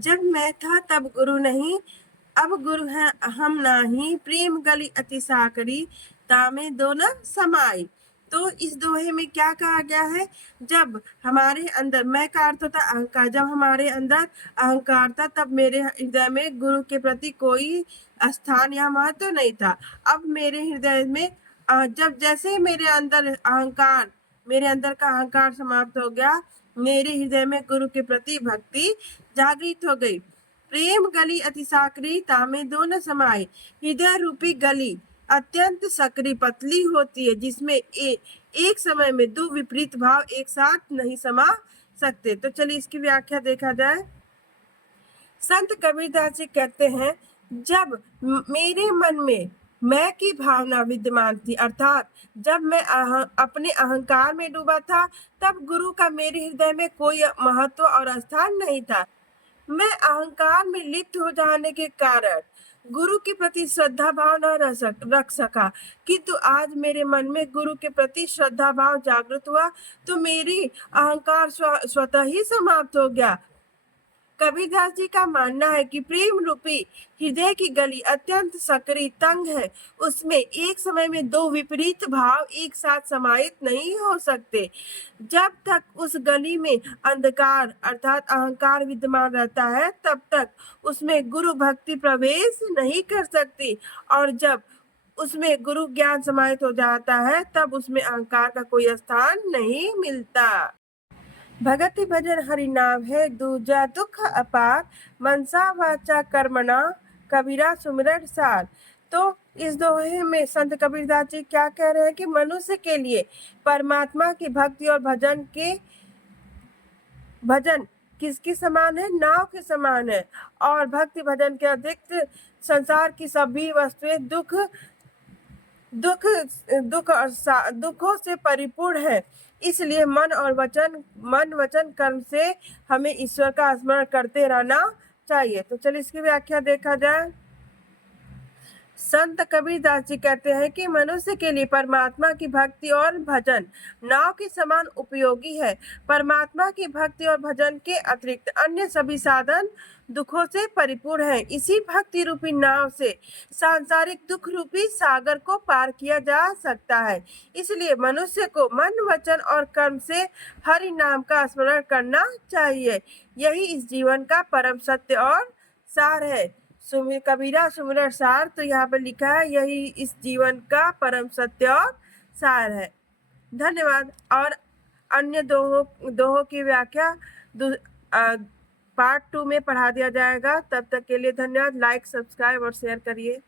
जब मैं था तब गुरु नहीं, अब गुरु है हम नाही। प्रेम गली अति साकरी, तामे दो न समाई। तो इस दोहे में क्या कहा गया है? जब हमारे अंदर, मैं का अर्थ होता अहंकार, जब हमारे अंदर अहंकार था तब मेरे हृदय में गुरु के प्रति कोई स्थान या महत्व नहीं था। अब मेरे हृदय में जब जैसे ही मेरे अंदर का अहंकार समाप्त हो गया, मेरे हृदय में गुरु के प्रति भक्ति जागृत हो गई। प्रेम गली अति साकरी, तामे दो न समाये। हृदय रूपी गली अत्यंत सकरी, पतली होती है, जिसमें एक समय में दो विपरीत भाव एक साथ नहीं समा सकते। तो चलिए इसकी व्याख्या देखा जाए। संत कबीरदास जी कहते हैं, जब मेरे मन में मैं की भावना विद्यमान थी, अर्थात जब मैं अपने अहंकार में डूबा था, तब गुरु का मेरे हृदय में कोई महत्व और स्थान नहीं था। मैं अहंकार में लिप्त हो जाने के कारण गुरु के प्रति श्रद्धा भाव न रख सका, किंतु आज मेरे मन में गुरु के प्रति श्रद्धा भाव जागृत हुआ, तो मेरी अहंकार स्वतः ही समाप्त हो गया। कबीरदास जी का मानना है कि प्रेम रूपी हृदय की गली अत्यंत सकरी, तंग है। उसमें एक समय में दो विपरीत भाव एक साथ समाहित नहीं हो सकते। जब तक उस गली में अंधकार अर्थात अहंकार विद्यमान रहता है, तब तक उसमें गुरु भक्ति प्रवेश नहीं कर सकती, और जब उसमें गुरु ज्ञान समाहित हो जाता है, तब उसमें अहंकार का कोई स्थान नहीं मिलता। भगति भजन हरि नाम है, दूजा दुख अपार। मनसा वाचा कर्मणा, कबीरा सुमिरन सार। तो इस दोहे में संत कबीरदास जी क्या कह रहे हैं कि मनुष्य के लिए परमात्मा की भक्ति और भजन किसके समान है? नाव के समान है। और भक्ति भजन के अतिरिक्त संसार की सभी वस्तुएं दुखों से परिपूर्ण है। इसलिए मन वचन कर्म से हमें ईश्वर का स्मरण करते रहना चाहिए। तो चलिए इसकी व्याख्या देखा जाए। संत कबीरदास जी कहते हैं कि मनुष्य के लिए परमात्मा की भक्ति और भजन नाव के समान उपयोगी है। परमात्मा की भक्ति और भजन के अतिरिक्त अन्य सभी साधन दुखों से परिपूर्ण हैं। इसी भक्ति रूपी नाव से सांसारिक दुख रूपी सागर को पार किया जा सकता है। इसलिए मनुष्य को मन वचन और कर्म से हरि नाम का स्मरण करना चाहिए। यही इस जीवन का परम सत्य और सार है। कबीरा सुमिरन सार, तो यहाँ पर लिखा है यही इस जीवन का परम सत्य और सार है। धन्यवाद। और अन्य दोहों की व्याख्या पार्ट 2 में पढ़ा दिया जाएगा। तब तक के लिए धन्यवाद। लाइक, सब्सक्राइब और शेयर करिए।